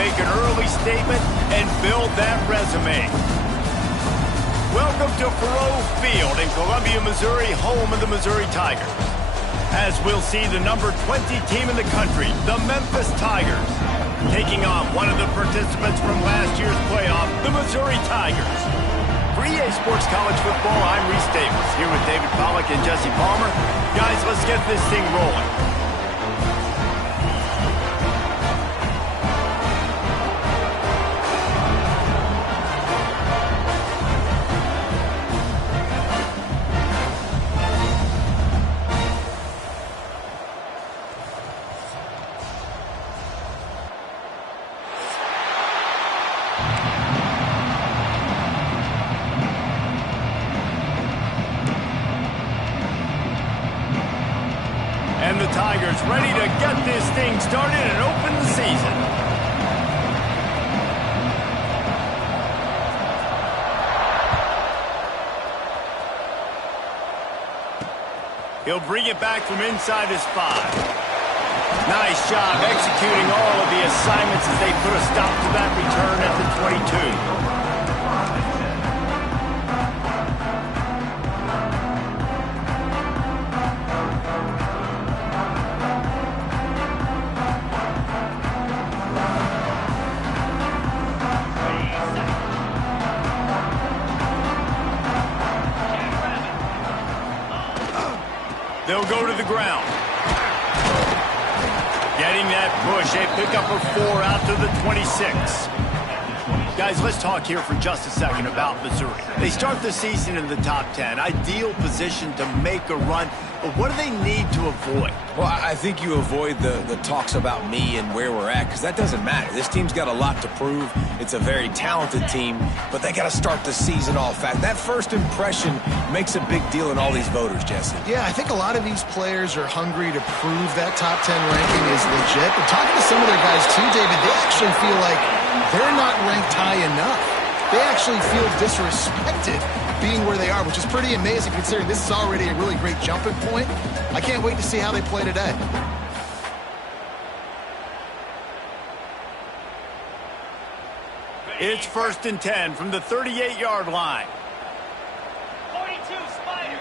make an early statement and build that resume. Welcome to Faurot Field in Columbia, Missouri, home of the Missouri Tigers. As we'll see the number 20 team in the country, the Memphis Tigers, taking on one of the participants from last year's playoff, the Missouri Tigers. For EA Sports College Football, I'm Reese Davis, here with David Pollack and Jesse Palmer. Guys, let's get this thing rolling. And the Tigers ready to get this thing started and open the season. He'll bring it back from inside his 5. Nice job executing all of the assignments as they put a stop to that return at the 22. They'll go to the ground. Getting that push, a pickup of 4 out to the 26. Guys, let's talk here for just a second about Missouri. They start the season in the top 10. Ideal position to make a run. But what do they need to avoid? Well, I think you avoid the talks about me and where we're at, because that doesn't matter. This team's got a lot to prove. It's a very talented team, but they got to start the season off fast. That first impression makes a big deal in all these voters, Jesse. Yeah, I think a lot of these players are hungry to prove that top 10 ranking is legit. But talking to some of their guys too, David, they actually feel like they're not ranked high enough. They actually feel disrespected being where they are, which is pretty amazing considering this is already a really great jumping point. I can't wait to see how they play today. It's 1st and 10 from the 38-yard line. 42 Spider.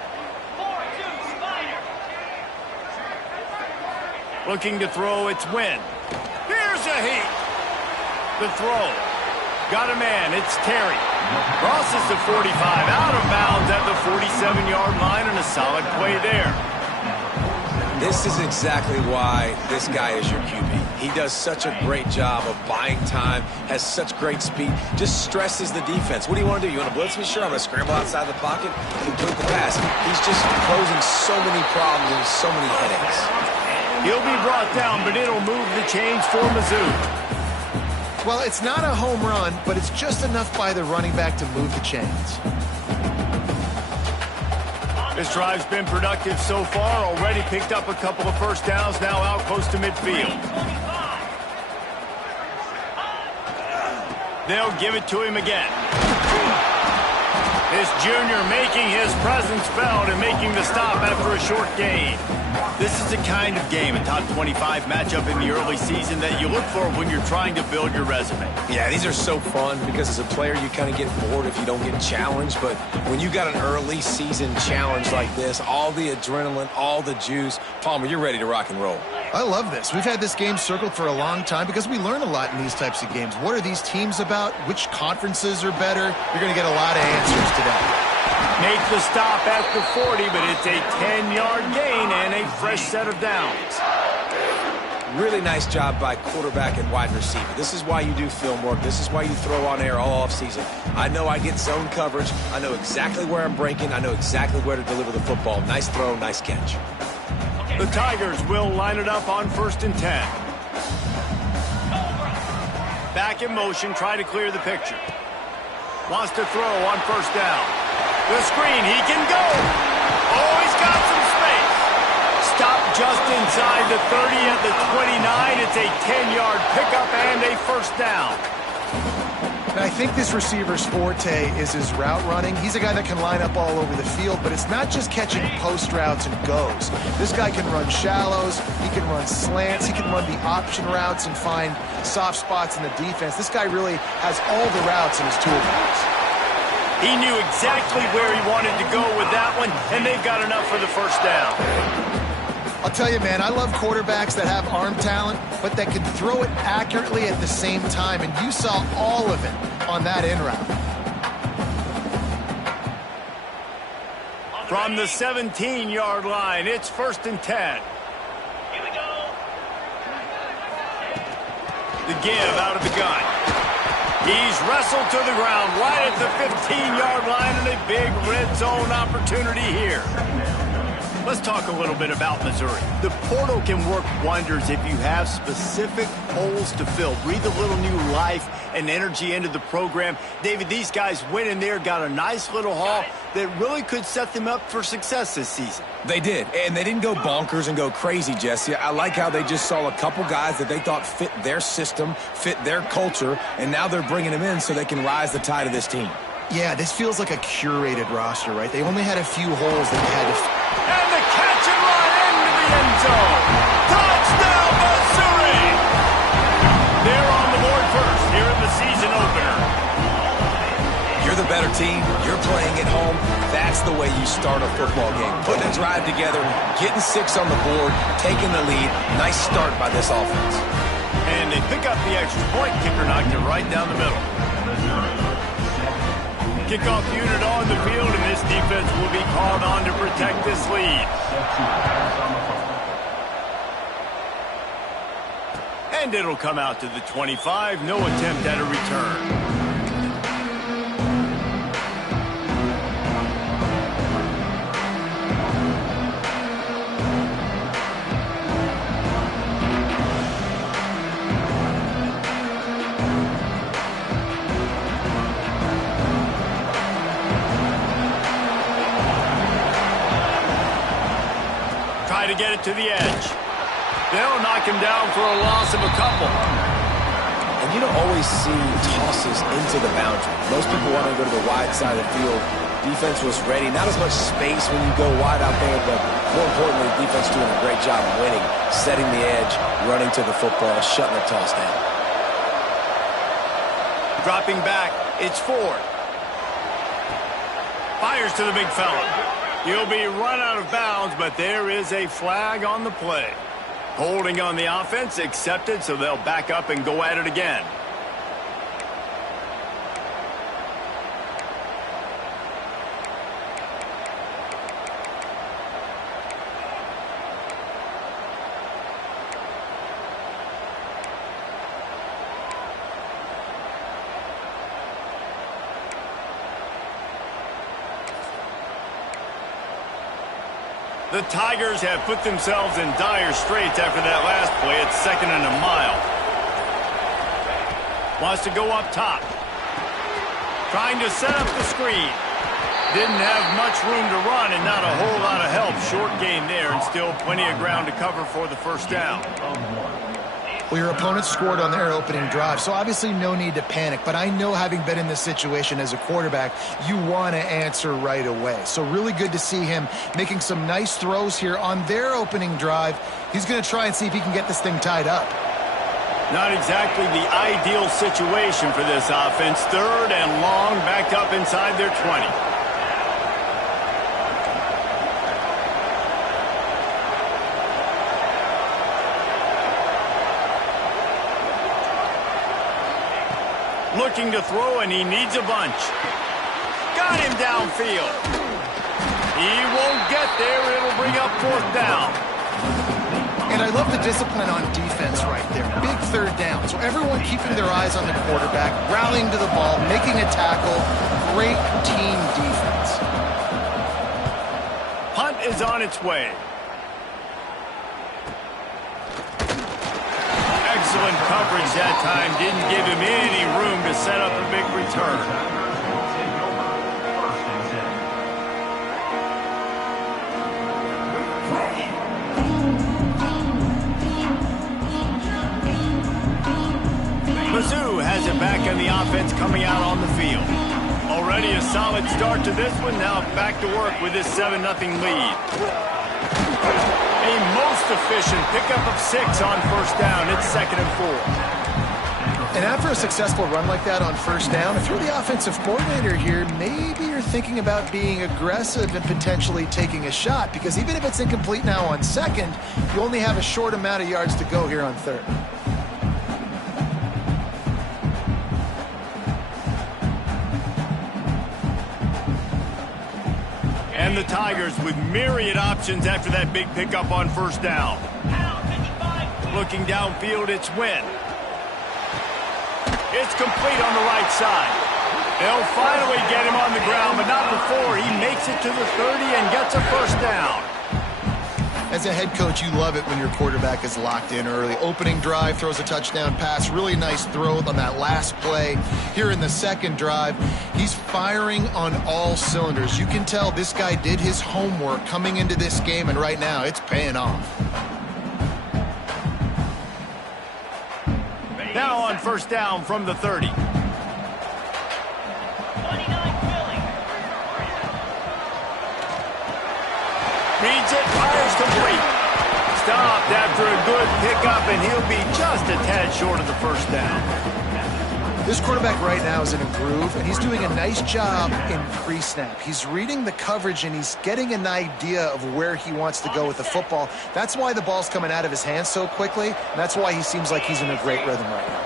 4-2 Spider. Looking to throw, it's Wynn. Here's a heat. The throw. Got a man, it's Terry. Crosses the 45, out of bounds at the 47-yard line, and a solid play there. This is exactly why this guy is your QB. He does such a great job of buying time, has such great speed, just stresses the defense. What do you want to do? You want to blitz me? Sure, I'm going to scramble outside the pocket and complete the pass. He's just posing so many problems and so many headaches. He'll be brought down, but it'll move the chains for Mizzou. Well, it's not a home run, but it's just enough by the running back to move the chains. This drive's been productive so far. Already picked up a couple of first downs, now out close to midfield. They'll give it to him again. This junior making his presence felt and making the stop after a short gain. This is the kind of game, a top 25 matchup in the early season, that you look for when you're trying to build your resume. Yeah, these are so fun because as a player, you kind of get bored if you don't get challenged. But when you got an early season challenge like this, all the adrenaline, all the juice, Palmer, you're ready to rock and roll. I love this. We've had this game circled for a long time because we learn a lot in these types of games. What are these teams about? Which conferences are better? You're going to get a lot of answers today. Make the stop at the 40, but it's a 10-yard gain and a fresh set of downs. Really nice job by quarterback and wide receiver. This is why you do film work. This is why you throw on air all offseason. I know I get zone coverage. I know exactly where I'm breaking. I know exactly where to deliver the football. Nice throw, nice catch. The Tigers will line it up on 1st and 10. Back in motion, try to clear the picture. Wants to throw on 1st down. The screen, he can go. Oh, he's got some space. Stop just inside the 30 at the 29. It's a 10-yard pickup and a 1st down. And I think this receiver's forte is his route running. He's a guy that can line up all over the field, but it's not just catching post routes and goes. This guy can run shallows, he can run slants, he can run the option routes and find soft spots in the defense. This guy really has all the routes in his toolbox. He knew exactly where he wanted to go with that one, and they've got enough for the first down. I'll tell you, man, I love quarterbacks that have arm talent, but that can throw it accurately at the same time, and you saw all of it on that in route. From the 17-yard line, it's 1st and 10. Here we go. The give out of the gun. He's wrestled to the ground right at the 15-yard line, and a big red zone opportunity here. Let's talk a little bit about Missouri. The portal can work wonders if you have specific holes to fill. Breathe a little new life and energy into the program. David, these guys went in there, got a nice little haul that really could set them up for success this season. They did, and they didn't go bonkers and go crazy, Jesse. I like how they just saw a couple guys that they thought fit their system, fit their culture, and now they're bringing them in so they can rise the tide of this team. Yeah, this feels like a curated roster, right? They only had a few holes that they had to And the catch and run into the end zone. Touchdown, Missouri! They're on the board first here in the season opener. You're the better team. You're playing at home. That's the way you start a football game. Putting a drive together, getting 6 on the board, taking the lead. Nice start by this offense. And they pick up the extra point. Kicker knocked it right down the middle. Kickoff unit on the field, and this defense will be called on to protect this lead. And it'll come out to the 25. No attempt at a return. To get it to the edge. They'll knock him down for a loss of a couple. And you don't always see tosses into the boundary. Most people want to go to the wide side of the field. Defense was ready. Not as much space when you go wide out there, but more importantly, defense doing a great job of winning, setting the edge, running to the football, shutting the toss down. Dropping back, it's Ford. Fires to the big fella. He'll be run out of bounds, but there is a flag on the play. Holding on the offense, accepted, so they'll back up and go at it again. The Tigers have put themselves in dire straits after that last play. It's 2nd and a mile. Wants to go up top. Trying to set up the screen. Didn't have much room to run and not a whole lot of help. Short gain there and still plenty of ground to cover for the first down. Well, your opponent scored on their opening drive, so obviously no need to panic. But I know, having been in this situation as a quarterback, you want to answer right away. So really good to see him making some nice throws here on their opening drive. He's going to try and see if he can get this thing tied up. Not exactly the ideal situation for this offense. 3rd and long, backed up inside their 20. Looking to throw, and he needs a bunch. Got him downfield. He won't get there. It'll bring up 4th down. And I love the discipline on defense right there. Big 3rd down. So everyone keeping their eyes on the quarterback, rallying to the ball, making a tackle. Great team defense. Punt is on its way. Excellent coverage that time. Didn't give him any room to set up a big return. Mizzou has it back on the offense coming out on the field. Already a solid start to this one. Now back to work with this 7-0 lead. A most efficient pickup of 6 on first down. It's 2nd and 4. And after a successful run like that on first down, if you're the offensive coordinator here, maybe you're thinking about being aggressive and potentially taking a shot, because even if it's incomplete now on 2nd, you only have a short amount of yards to go here on 3rd. And the Tigers with myriad options after that big pickup on first down. Looking downfield, it's Wynn. It's complete on the right side. They'll finally get him on the ground, but not before he makes it to the 30 and gets a first down. As a head coach, you love it when your quarterback is locked in early. Opening drive, throws a touchdown pass. Really nice throw on that last play. Here in the 2nd drive, he's firing on all cylinders. You can tell this guy did his homework coming into this game, and right now it's paying off. Now on first down from the 30. 29 Philly. Reads it, fires complete. Stopped after a good pickup, and he'll be just a tad short of the first down. This quarterback right now is in a groove, and he's doing a nice job in pre-snap. He's reading the coverage, and he's getting an idea of where he wants to go with the football. That's why the ball's coming out of his hands so quickly, and that's why he seems like he's in a great rhythm right now.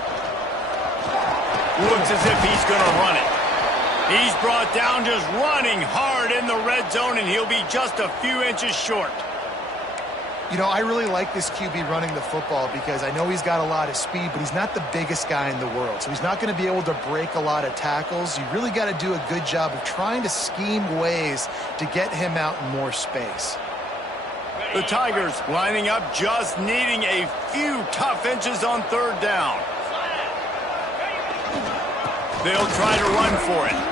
Looks as if he's going to run it. He's brought down just running hard in the red zone, and he'll be just a few inches short. You know, I really like this QB running the football because I know he's got a lot of speed, but he's not the biggest guy in the world. So he's not going to be able to break a lot of tackles. You really got to do a good job of trying to scheme ways to get him out in more space. The Tigers lining up, just needing a few tough inches on 3rd down. They'll try to run for it.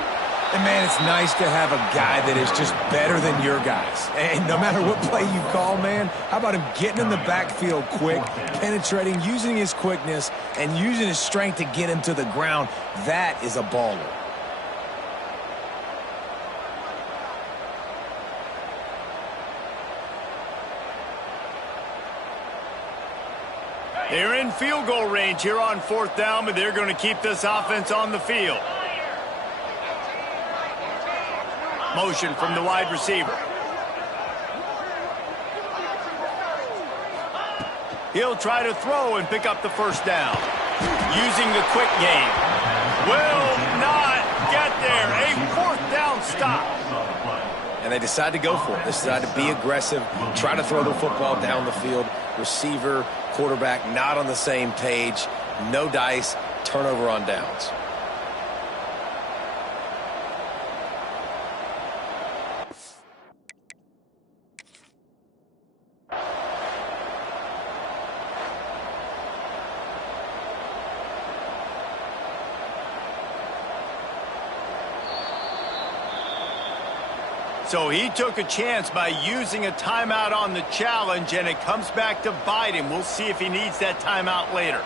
And, man, it's nice to have a guy that is just better than your guys. And no matter what play you call, man, how about him getting in the backfield quick, penetrating, using his quickness, and using his strength to get him to the ground? That is a baller. They're in field goal range here on 4th down, but they're going to keep this offense on the field. Motion from the wide receiver. He'll try to throw and pick up the first down. Using the quick game. Will not get there. A 4th down stop. And they decide to go for it. They decide to be aggressive, try to throw the football down the field. Receiver, quarterback not on the same page. No dice. Turnover on downs. So he took a chance by using a timeout on the challenge, and it comes back to bite him. We'll see if he needs that timeout later.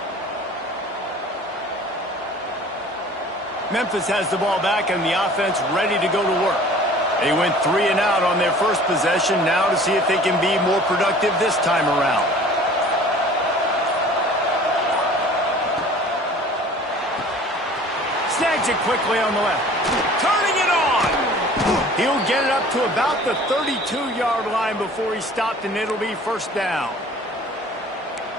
Memphis has the ball back and the offense ready to go to work. They went 3 and out on their first possession, now to see if they can be more productive this time around. Snags it quickly on the left. Turning it on! He'll get it up to about the 32-yard line before he stopped, and it'll be first down.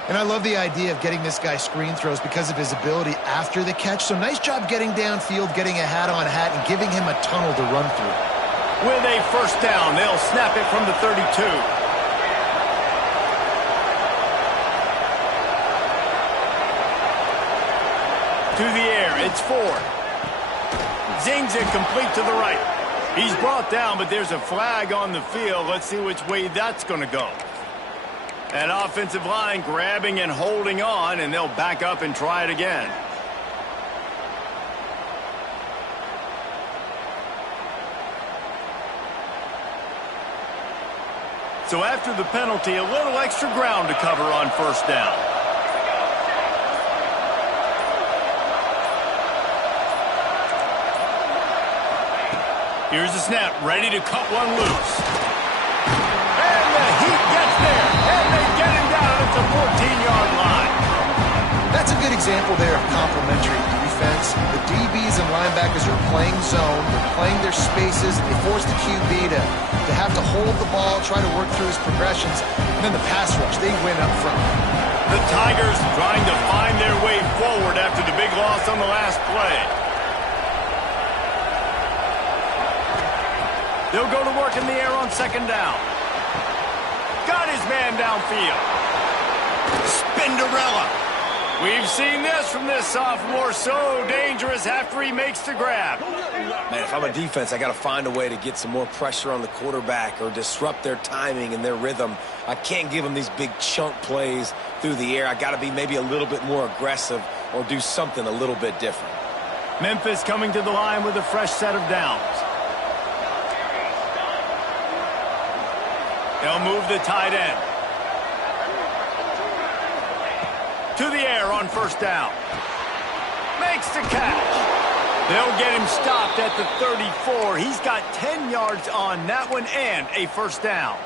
And I love the idea of getting this guy screen throws because of his ability after the catch. So nice job getting downfield, getting a hat-on-hat, and giving him a tunnel to run through. With a first down, they'll snap it from the 32. To the air, it's Ford. Zings it complete to the right. He's brought down, but there's a flag on the field. Let's see which way that's going to go. That offensive line grabbing and holding on, and they'll back up and try it again. So after the penalty, a little extra ground to cover on first down. Here's the snap, ready to cut one loose. And the Heat gets there, and they get him down at the 14-yard line. That's a good example there of complementary defense. The DBs and linebackers are playing zone, they're playing their spaces, they force the QB to have to hold the ball, try to work through his progressions, and then the pass rush, they win up front. The Tigers trying to find their way forward after the big loss on the last play. They'll go to work in the air on second down. Got his man downfield. Spinderella. We've seen this from this sophomore, so dangerous after he makes the grab. Man, if I'm a defense, I got to find a way to get some more pressure on the quarterback or disrupt their timing and their rhythm. I can't give them these big chunk plays through the air. I got to be maybe a little bit more aggressive or do something a little bit different. Memphis coming to the line with a fresh set of downs. They'll move the tight end. To the air on first down. Makes the catch. They'll get him stopped at the 34. He's got 10 yards on that one and a first down.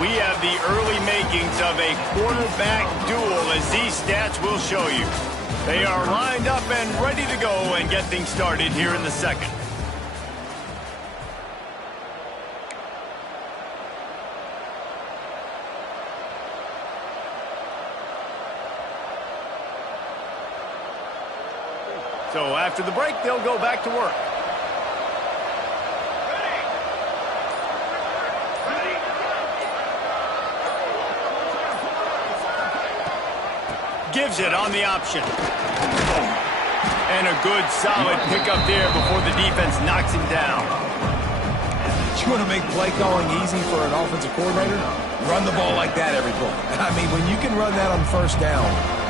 We have the early makings of a quarterback duel, as these stats will show you. They are lined up and ready to go and get things started here in the second. So after the break, they'll go back to work. Gives it on the option. And a good, solid pickup there before the defense knocks him down. You want to make play calling easy for an offensive coordinator? Run the ball like that every play. I mean, when you can run that on first down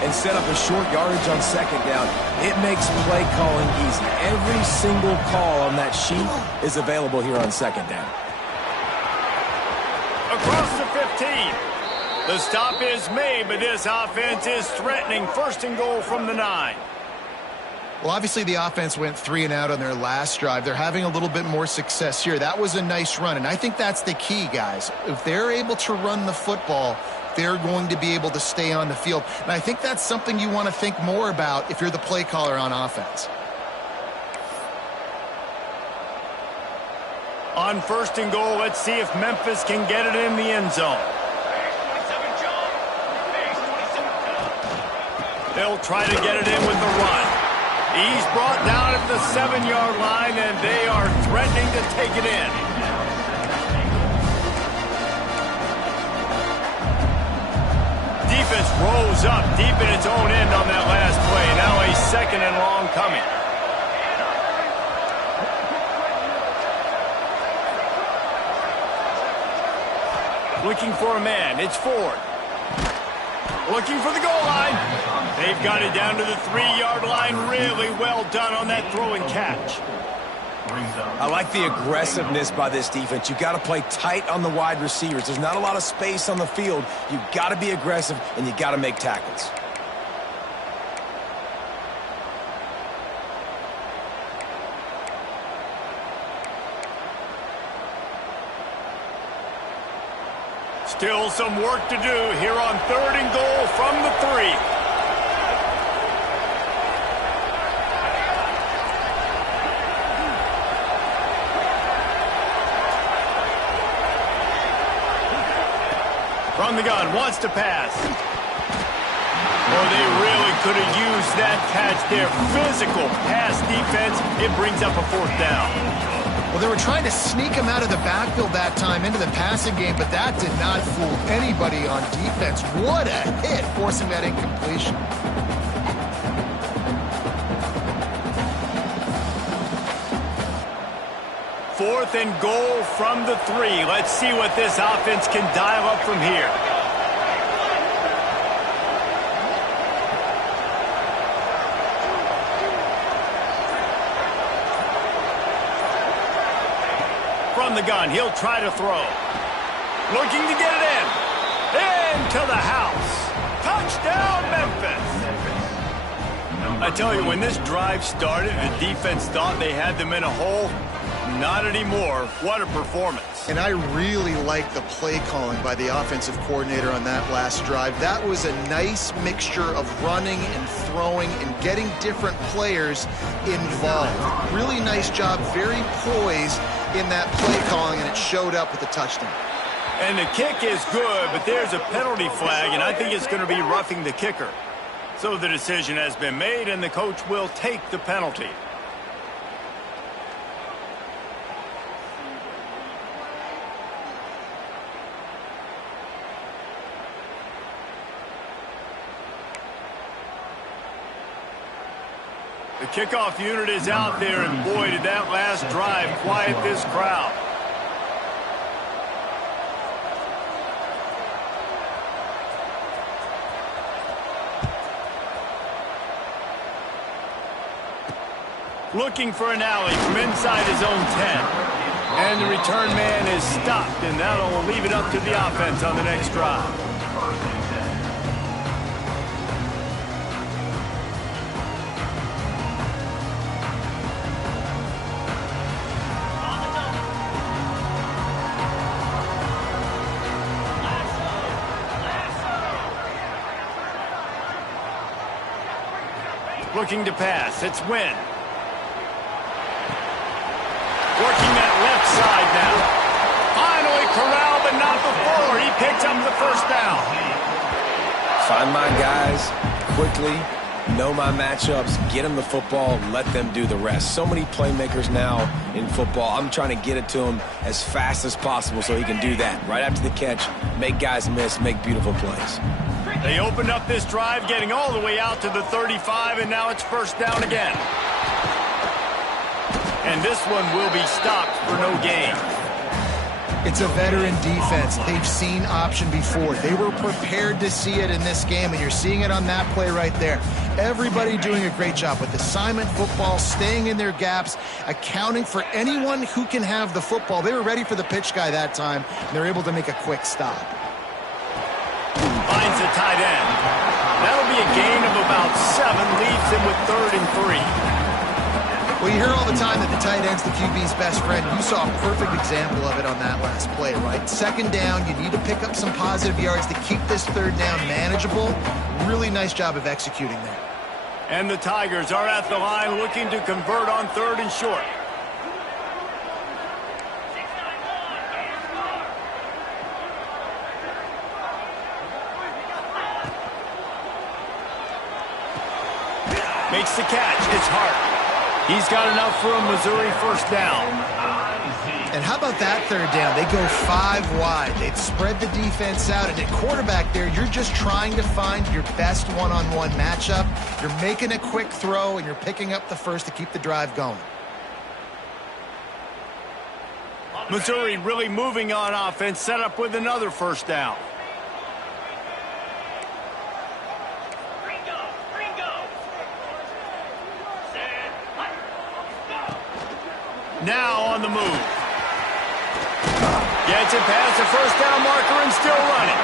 and set up a short yardage on second down, it makes play calling easy. Every single call on that sheet is available here on second down. Across the 15. The stop is made, but this offense is threatening. First and goal from the 9. Well, obviously the offense went 3 and out on their last drive. They're having a little bit more success here. That was a nice run, and I think that's the key, guys. If they're able to run the football, they're going to be able to stay on the field. And I think that's something you want to think more about if you're the play caller on offense. On first and goal, let's see if Memphis can get it in the end zone. They'll try to get it in with the run. He's brought down at the 7-yard line, and they are threatening to take it in. Defense rolls up deep in its own end on that last play. Now a second and long coming. Looking for a man. It's Ford. Looking for the goal line. They've got it down to the 3-yard line. Really well done on that throw and catch. I like the aggressiveness by this defense. You got to play tight on the wide receivers. There's not a lot of space on the field. You got to be aggressive, and you got to make tackles. Still some work to do here on third and goal from the 3. From the gun, wants to pass. Oh, they really could have used that catch there. Physical pass defense. It brings up a fourth down. Well, they were trying to sneak him out of the backfield that time into the passing game, but that did not fool anybody on defense. What a hit, forcing that incompletion. Fourth and goal from the 3. Let's see what this offense can dial up from here. From the gun, he'll try to throw. Looking to get it in. And to the house. Touchdown, Memphis. I tell you, when this drive started, the defense thought they had them in a hole. Not anymore. What a performance. And I really like the play calling by the offensive coordinator on that last drive. That was a nice mixture of running and throwing and getting different players involved. Really nice job, very poised in that play calling, and it showed up with the touchdown. And the kick is good, but there's a penalty flag, and I think it's going to be roughing the kicker. So the decision has been made, and the coach will take the penalty. The kickoff unit is out there, and boy, did that last drive quiet this crowd. Looking for an alley from inside his own 10. And the return man is stopped, and that'll leave it up to the offense on the next drive. Looking to pass, it's Wynn. Working that left side now. Finally corralled, but not before. He picks up the first down. Find my guys quickly, know my matchups, get them the football, let them do the rest. So many playmakers now in football. I'm trying to get it to him as fast as possible so he can do that. Right after the catch, make guys miss, make beautiful plays. They opened up this drive, getting all the way out to the 35, and now it's first down again. And this one will be stopped for no gain. It's a veteran defense. They've seen option before. They were prepared to see it in this game, and you're seeing it on that play right there. Everybody doing a great job with assignment football, staying in their gaps, accounting for anyone who can have the football. They were ready for the pitch guy that time, and they're able to make a quick stop. Finds a tight end. That'll be a gain of about 7, leaves him with 3rd and 3. Well, you hear all the time that the tight end's the QB's best friend. You saw a perfect example of it on that last play, right? Second down, you need to pick up some positive yards to keep this third down manageable. Really nice job of executing there. And the Tigers are at the line looking to convert on 3rd and short. Makes the catch. It's Hart. He's got enough for a Missouri first down. And how about that third down? They go 5 wide. They've spread the defense out. And at quarterback there, you're just trying to find your best one-on-one matchup. You're making a quick throw, and you're picking up the first to keep the drive going. Missouri really moving on offense, set up with another first down. Now on the move. Gets it past the first down marker and still running.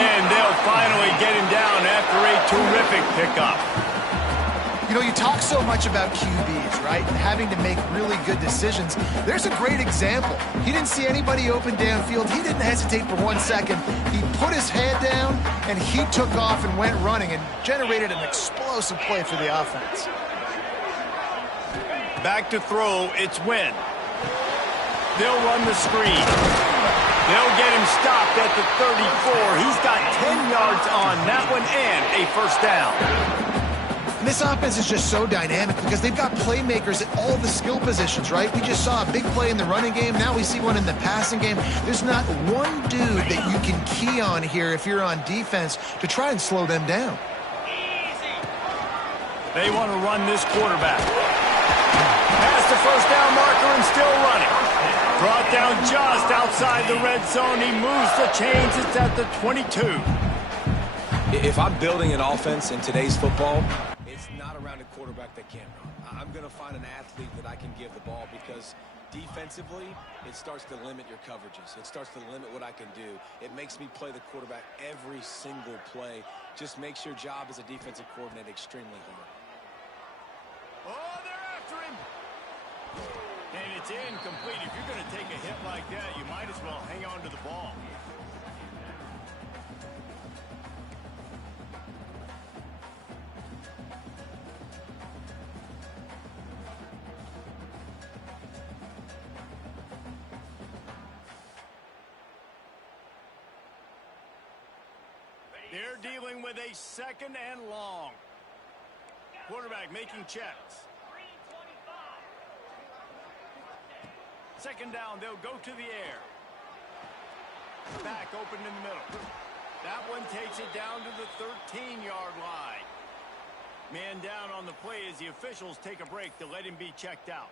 And they'll finally get him down after a terrific pickup. You know, you talk so much about QBs, right? And having to make really good decisions. There's a great example. He didn't see anybody open downfield. He didn't hesitate for 1 second. He put his head down, and he took off and went running and generated an explosive play for the offense. Back to throw, it's Wynn. They'll run the screen. They'll get him stopped at the 34. He's got 10 yards on that one and a first down. And this offense is just so dynamic because they've got playmakers at all the skill positions, right? We just saw a big play in the running game. Now we see one in the passing game. There's not one dude that you can key on here if you're on defense to try and slow them down. They want to run this quarterback. Past the first down marker and still running. Brought down just outside the red zone. He moves the chains. It's at the 22. If I'm building an offense in today's football, it's not around a quarterback that can't run. I'm going to find an athlete that I can give the ball because Defensively, it starts to limit your coverages. It starts to limit what I can do. It makes me play the quarterback every single play. Just makes your job as a defensive coordinator extremely hard. Oh, they're after him. And it's incomplete. If you're going to take a hit like that, you might as well hang on to the ball. They're dealing with a 2nd and long. Quarterback making checks. 325. 2nd down, they'll go to the air. Back open in the middle. That one takes it down to the 13-yard line. Man down on the play as the officials take a break to let him be checked out.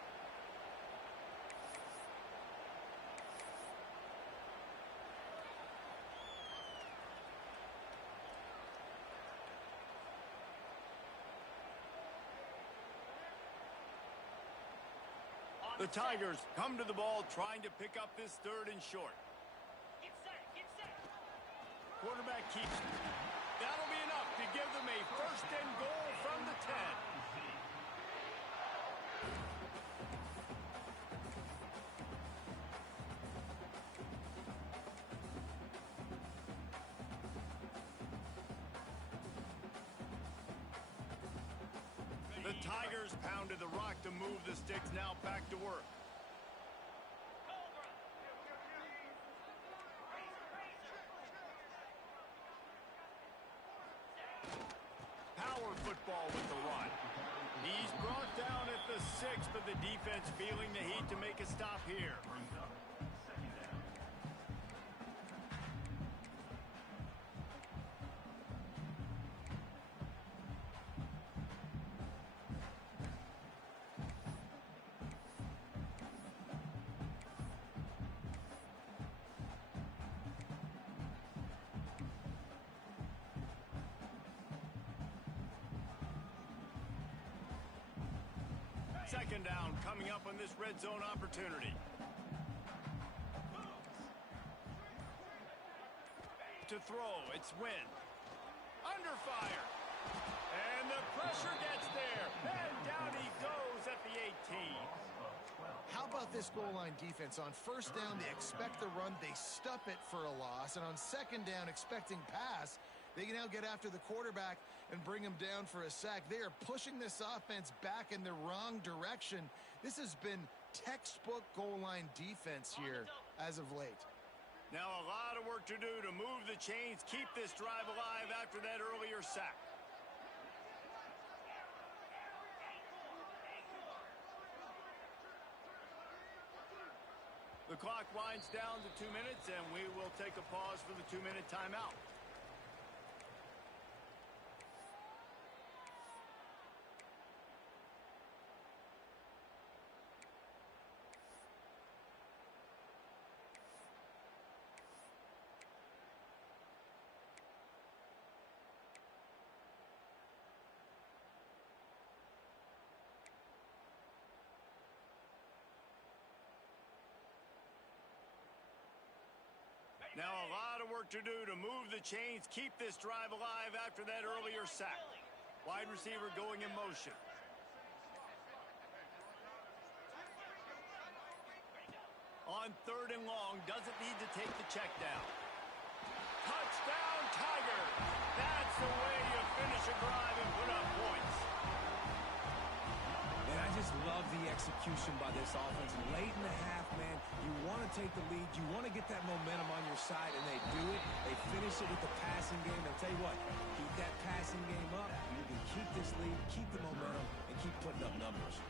The Tigers come to the ball trying to pick up this 3rd and short. Get set, get set. Quarterback keeps it. That'll be enough to give them a 1st and goal from the 10. The Tigers pounded the rock to move the sticks, now back to work. Cobra. Power football with the run. He's brought down at the 6, but the defense feeling the heat to make a stop here. Second down coming up on this red zone opportunity. To throw, it's Wynn. Under fire. And the pressure gets there. And down he goes at the 18. How about this goal line defense? On 1st down, they expect the run. They stuff it for a loss. And on 2nd down, expecting pass, they can now get after the quarterback and bring him down for a sack. They are pushing this offense back in the wrong direction. This has been textbook goal line defense here as of late. Now a lot of work to do to move the chains, keep this drive alive after that earlier sack. The clock winds down to 2 minutes, and we will take a pause for the 2-minute timeout. Now a lot of work to do to move the chains, keep this drive alive after that earlier sack. Wide receiver going in motion. On 3rd and long, doesn't need to take the check down. Touchdown, Tiger! That's the way you finish a drive and put up points. And I just love the execution by this offense. Late in the half, man, you want to take the lead. You want to get that momentum on your side, and they do it. They finish it with the passing game. I'll tell you what, keep that passing game up. You can keep this lead, keep the momentum, and keep putting up numbers.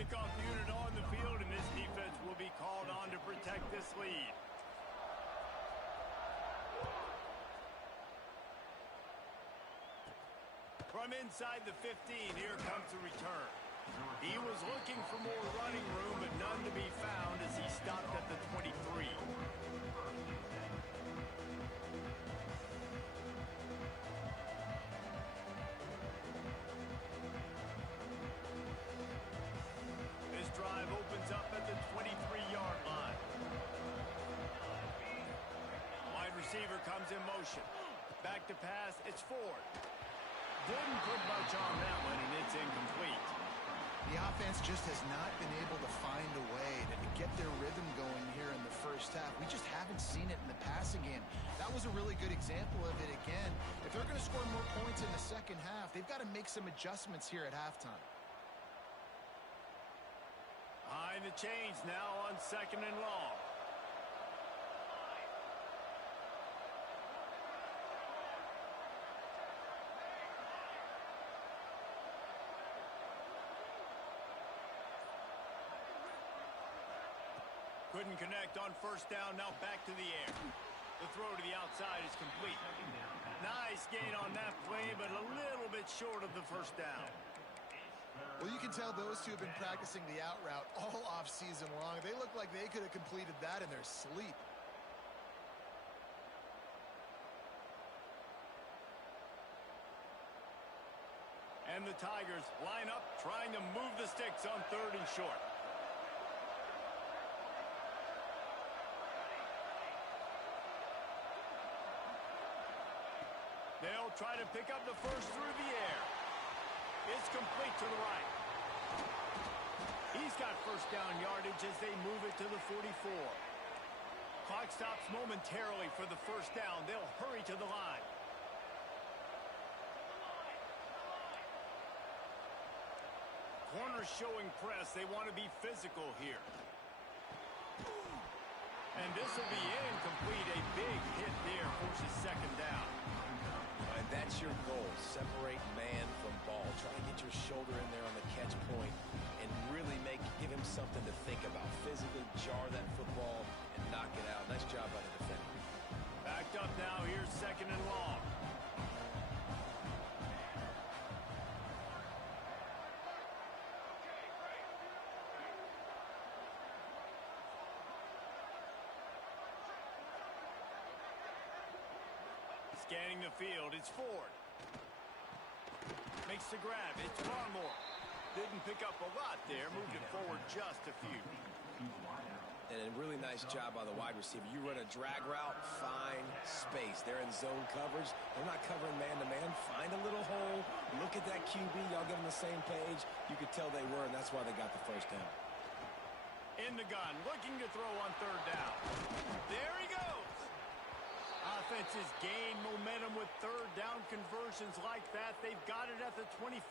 Kickoff unit on the field, and this defense will be called on to protect this lead. From inside the 15, here comes the return. He was looking for more running room, but none to be found as he stopped at the 23. This drive opens up at the 23-yard line. Wide receiver comes in motion. Back to pass, it's Ford. Didn't put much on that one, and it's incomplete. The offense just has not been able to find a way to get their rhythm going here in the first half. We just haven't seen it in the passing game. That was a really good example of it again. If they're going to score more points in the second half, they've got to make some adjustments here at halftime. Behind the chains now on 2nd and long. Couldn't connect on first down, now back to the air. The throw to the outside is complete. Nice gain on that play, but a little bit short of the first down. Well, you can tell those two have been practicing the out route all off season long. They look like they could have completed that in their sleep. And the Tigers line up, trying to move the sticks on 3rd and short. They'll try to pick up the first through the air. It's complete to the right. He's got first down yardage as they move it to the 44. Clock stops momentarily for the first down. They'll hurry to the line. Corners showing press. They want to be physical here. And this will be incomplete. A big hit there forces 2nd down. And that's your goal. Separate man from ball. Try to get your shoulder in there on the catch point and really give him something to think about. Physically jar that football and knock it out. Nice job by the defender. Backed up now. Here's 2nd and long. Scanning the field, it's Ford. Makes the grab, it's Barmore. Didn't pick up a lot there, moved it forward just a few. And a really nice job by the wide receiver. You run a drag route, find space. They're in zone coverage. They're not covering man-to-man. Find a little hole. Look at that QB. Y'all get on the same page. You could tell they were, and that's why they got the first down. In the gun, looking to throw on 3rd down. There he goes. Offenses gain momentum with 3rd down conversions like that. They've got it at the 25.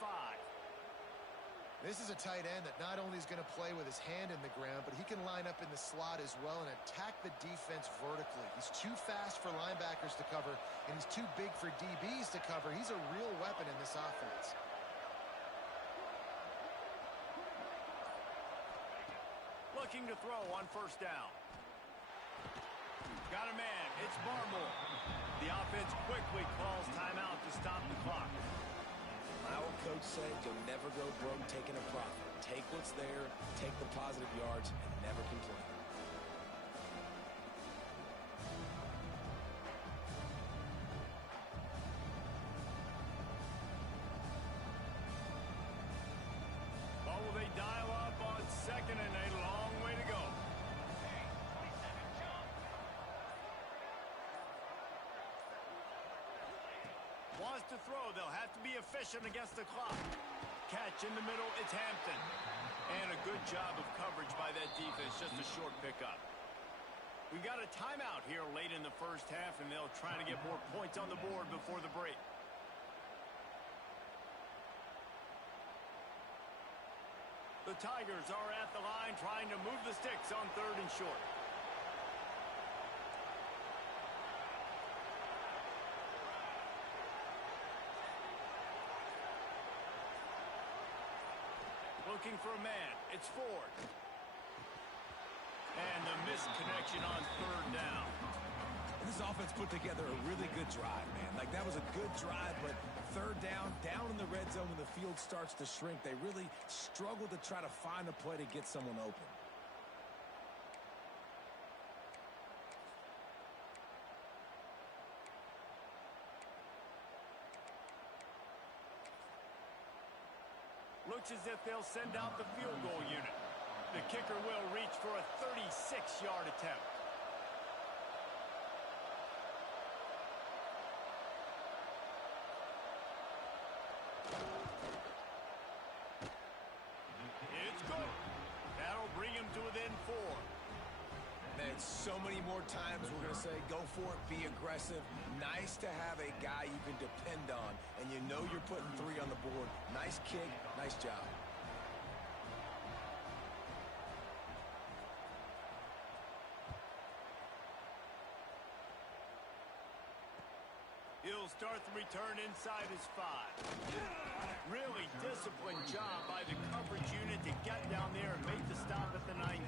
This is a tight end that not only is going to play with his hand in the ground, but he can line up in the slot as well and attack the defense vertically. He's too fast for linebackers to cover, and he's too big for DBs to cover. He's a real weapon in this offense. Looking to throw on 1st down. Got a man. It's Barmore. The offense quickly calls timeout to stop the clock. My old coach said you'll never go broke taking a profit. Take what's there, take the positive yards, and never complain. What will they dial up on 2nd and a long way to go? Wants to throw. They'll have to be efficient against the clock. Catch in the middle. It's Hampton. And a good job of coverage by that defense. Just a short pickup. We've got a timeout here late in the first half, and they'll try to get more points on the board before the break. The Tigers are at the line trying to move the sticks on 3rd and short. Looking for a man. It's Ford. And the missed connection on 3rd down. This offense put together a really good drive, man. Like, that was a good drive, but third down in the red zone when the field starts to shrink, they really struggle to try to find a play to get someone open. Looks as if they'll send out the field goal unit. The kicker will reach for a 36-yard attempt. It's good. That'll bring him to within 4. Man, so many more times we're going to say, go for it, be aggressive. Nice to have a guy you can depend on, and you know you're putting 3 on the board. Nice kick, nice job. He'll start the return inside his 5. Really disciplined job by the coverage unit to get down there and make the stop at the 19.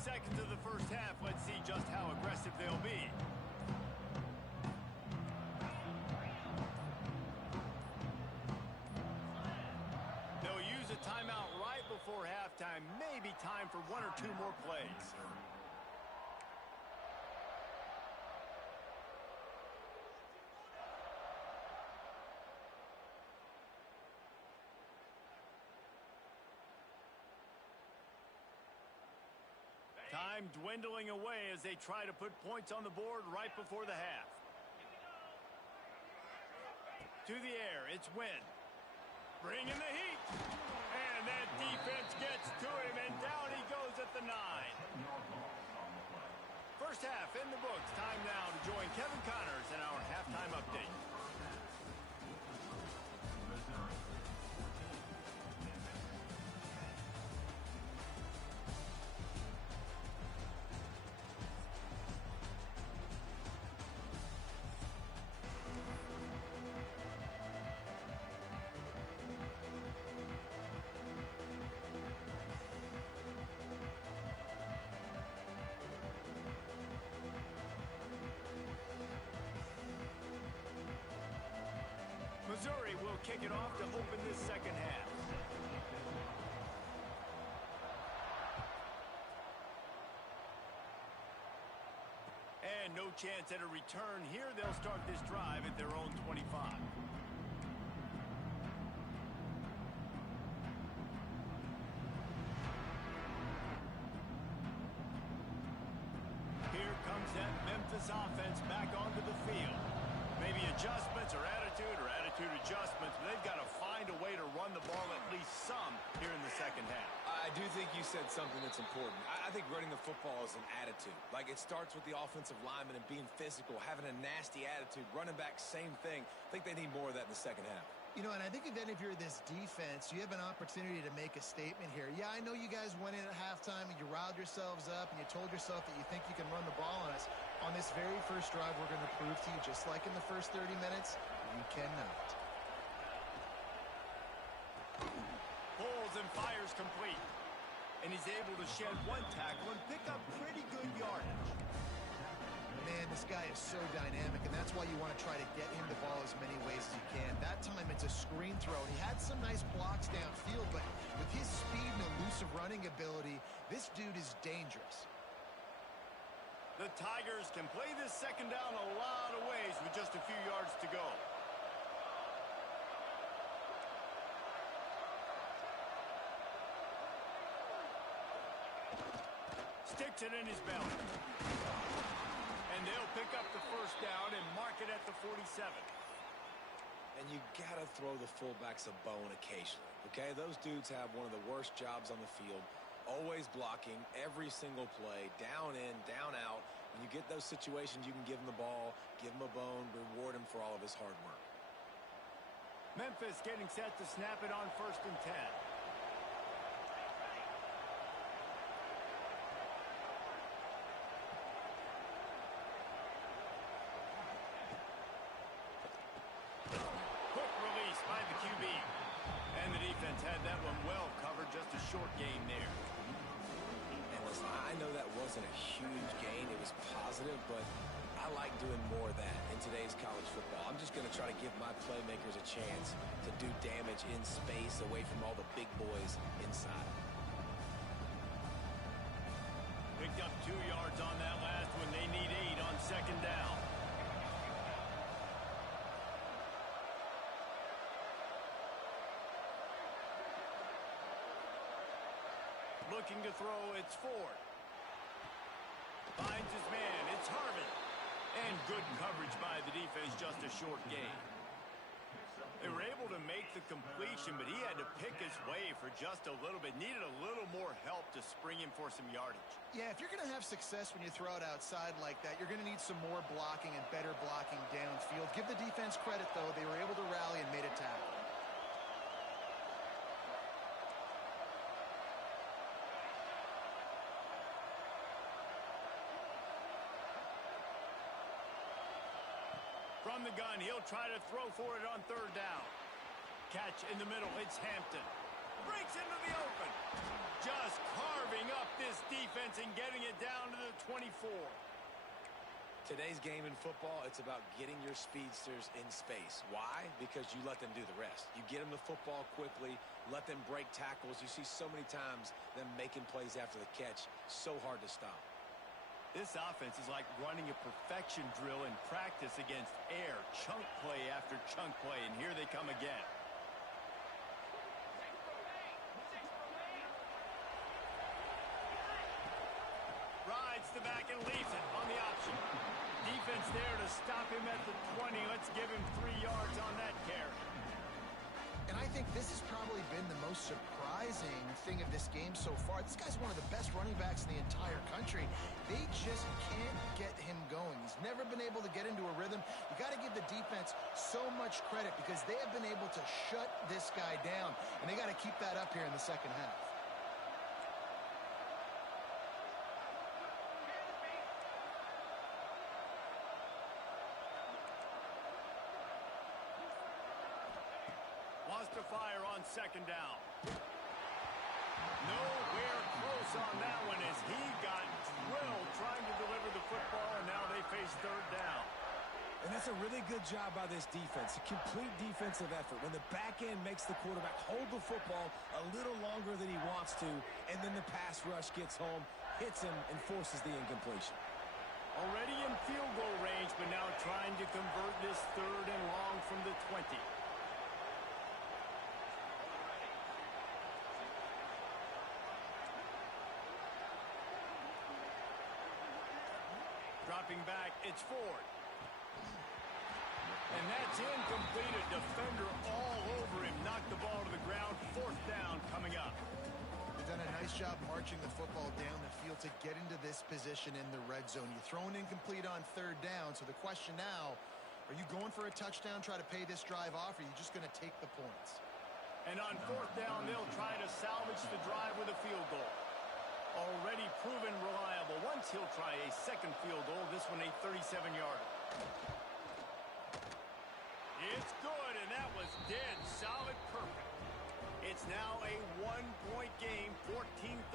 Seconds of the first half. Let's see just how aggressive they'll be. They'll use a timeout right before halftime. Maybe time for 1 or 2 more plays. Time dwindling away as they try to put points on the board right before the half. To the air, it's Wynn. Bringing the heat. And that defense gets to him, and down he goes at the 9. First half in the books. Time now to join Kevin Connors in our halftime update. Missouri will kick it off to open this second half. And no chance at a return here. They'll start this drive at their own 25. Here comes that Memphis offense back onto the field. Maybe adjustments or attitude adjustments, but they've got to find a way to run the ball at least some here in the second half. I do think you said something that's important. I think running the football is an attitude. Like, it starts with the offensive lineman and being physical, having a nasty attitude. Running back, same thing. I think they need more of that in the second half. You know, and I think then if you're this defense, you have an opportunity to make a statement here. Yeah, I know you guys went in at halftime and you riled yourselves up and you told yourself that you think you can run the ball on us. On this very first drive, we're going to prove to you, just like in the first 30 minutes, you cannot. Pulls and fires complete. And he's able to shed 1 tackle and pick up pretty good yardage. Man, this guy is so dynamic, and that's why you want to try to get him the ball as many ways as you can. That time, it's a screen throw, and he had some nice blocks downfield, but with his speed and elusive running ability, this dude is dangerous. The Tigers can play this second down a lot of ways with just a few yards to go. Sticks it in his belly. And they'll pick up the first down and mark it at the 47. And you got to throw the fullbacks a bone occasionally, okay? Those dudes have one of the worst jobs on the field, always blocking every single play, down in, down out. When you get those situations, you can give him the ball, give him a bone, reward him for all of his hard work. Memphis getting set to snap it on 1st and 10. short game there. And listen, I know that wasn't a huge gain. It was positive, but I like doing more of that in today's college football. I'm just going to try to give my playmakers a chance to do damage in space away from all the big boys inside. Picked up 2 yards on that last one. They need 8 on second down. Looking to throw, it's Ford. Finds his man, it's Harvin. And good coverage by the defense, just a short gain. They were able to make the completion, but he had to pick his way for just a little bit. Needed a little more help to spring him for some yardage. Yeah, if you're going to have success when you throw it outside like that, you're going to need some more blocking and better blocking downfield. Give the defense credit, though. They were able to rally and made a tackle. From the gun, he'll try to throw for it on third down. Catch in the middle, it's Hampton. Breaks into the open. Just carving up this defense and getting it down to the 24. Today's game in football, it's about getting your speedsters in space. Why? Because you let them do the rest. You get them the football quickly, let them break tackles. You see so many times them making plays after the catch. So hard to stop. This offense is like running a perfection drill in practice against air, chunk play after chunk play, and here they come again. Rides the back and leaves it on the option. Defense there to stop him at the 20. Let's give him 3 yards on that carry. And I think this has probably been the most surprising thing of this game so far. This guy's one of the best running backs in the entire country. They just can't get him going. He's never been able to get into a rhythm. You got to give the defense so much credit because they have been able to shut this guy down, and they got to keep that up here in the second half. Wants to fire on second down. Nowhere close on that one as he got drilled trying to deliver the football, and now they face third down. And that's a really good job by this defense, a complete defensive effort. When the back end makes the quarterback hold the football a little longer than he wants to, and then the pass rush gets home, hits him, and forces the incompletion. Already in field goal range, but now trying to convert this third and long from the 20. Dropping back, it's Ford. And that's incomplete. A defender all over him. Knocked the ball to the ground. Fourth down coming up. They've done a nice job marching the football down the field to get into this position in the red zone. You're throwing incomplete on third down, so the question now, are you going for a touchdown, try to pay this drive off, or are you just going to take the points? And on fourth down, they'll try to salvage the drive with a field goal. Already proven reliable. Once he'll try a second field goal, this one a 37-yarder. It's good, and that was dead solid perfect. It's now a one-point game, 14-13.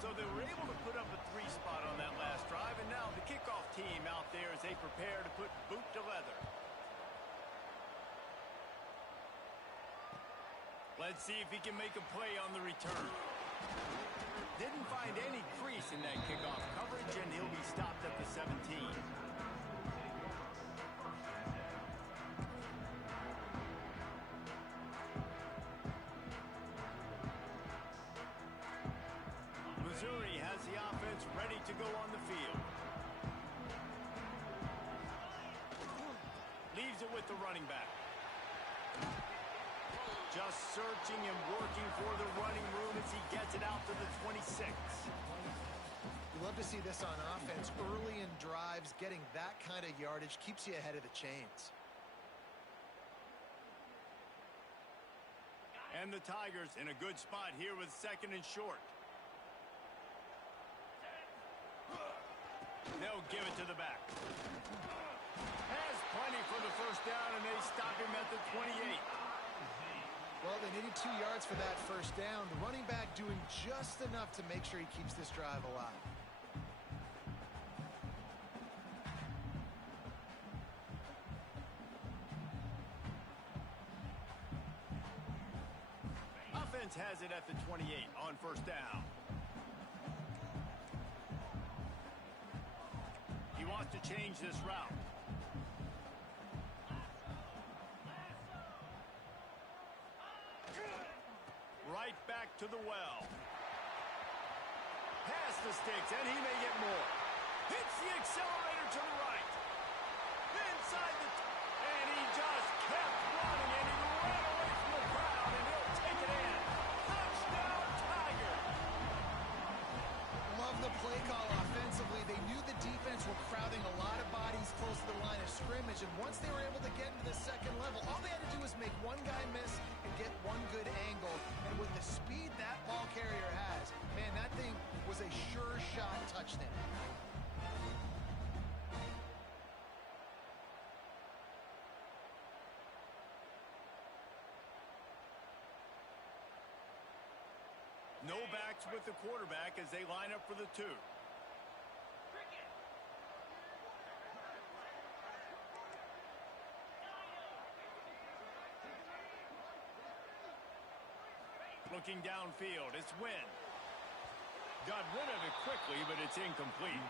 So they were able to put up a 3 spot on that last drive, and now the kickoff team out there as they prepare to put boot to leather. Let's see if he can make a play on the return. Didn't find any crease in that kickoff coverage, and he'll be stopped at the 17. Missouri has the offense ready to go on the field. Leaves it with the running back. Just searching and working for the running room as he gets it out to the 26. You love to see this on offense. Early in drives, getting that kind of yardage keeps you ahead of the chains. And the Tigers in a good spot here with second and short. They'll give it to the back. Has plenty for the first down, and they stop him at the 28. Well, they needed 2 yards for that first down. The running back doing just enough to make sure he keeps this drive alive. Offense has it at the 28 on first down. He wants to change this route. Right back to the well. Past the sticks, and he may get more. Hits the accelerator to the right. Inside the... and he just kept running, and he ran away from the crowd, and he'll take it in. Touchdown, Tiger! Love the play call offensively. They knew the defense were crowding a lot of bodies close to the line of scrimmage, and once they were able to get into the second level, all they had to do was make one guy miss and get one good angle. And with the speed that ball carrier has, man, that thing was a sure shot touchdown. No backs with the quarterback as they line up for the 2. Looking downfield, it's Wynn. Got rid of it quickly, but it's incomplete.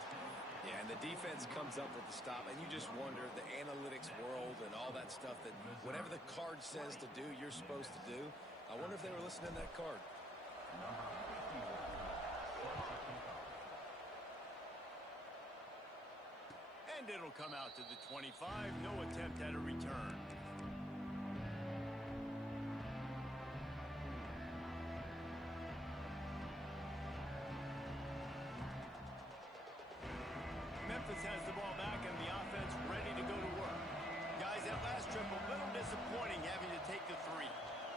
Yeah, and the defense comes up with the stop, and you just wonder, the analytics world and all that stuff, that whatever the card says to do, you're supposed to do. I wonder if they were listening to that card. And it'll come out to the 25. No attempt at a return. Memphis has the ball back and the offense ready to go to work. Guys, that last trip a little disappointing having to take the 3.